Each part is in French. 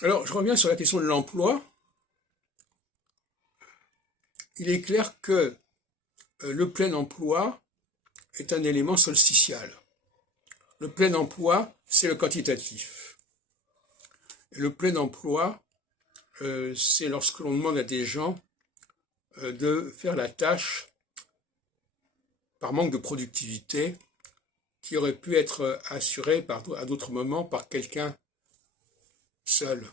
Alors, je reviens sur la question de l'emploi. Il est clair que le plein emploi est un élément solsticial. Le plein emploi, c'est le quantitatif. Et le plein emploi, c'est lorsque l'on demande à des gens de faire la tâche par manque de productivité qui aurait pu être assurée à d'autres moments par quelqu'un seul.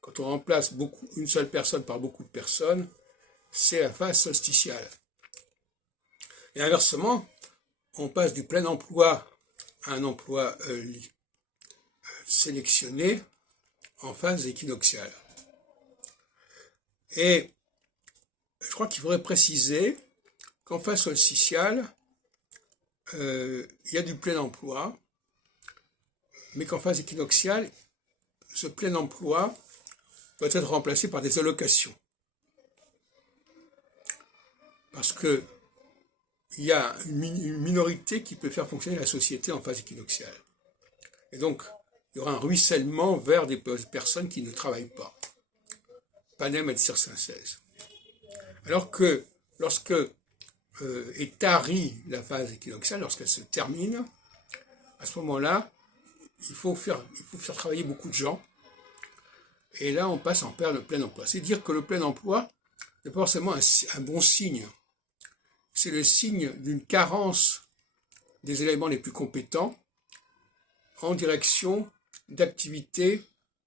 Quand on remplace une seule personne par beaucoup de personnes, c'est la phase solsticiale. Et inversement, on passe du plein emploi à un emploi sélectionné en phase équinoxiale. Et je crois qu'il faudrait préciser qu'en phase solsticiale, il y a du plein emploi, mais qu'en phase équinoxiale, ce plein emploi doit être remplacé par des allocations. Parce que il y a une minorité qui peut faire fonctionner la société en phase équinoxiale. Et donc, il y aura un ruissellement vers des personnes qui ne travaillent pas. Panem et circenses. Alors que lorsque est tarie la phase équinoxiale, lorsqu'elle se termine, à ce moment-là, il faut faire travailler beaucoup de gens. Et là, on passe en période de plein emploi. C'est dire que le plein emploi n'est pas forcément un bon signe. C'est le signe d'une carence des éléments les plus compétents en direction d'activités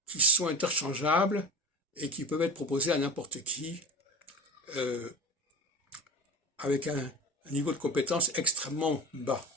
qui sont interchangeables et qui peuvent être proposées à n'importe qui avec un niveau de compétence extrêmement bas.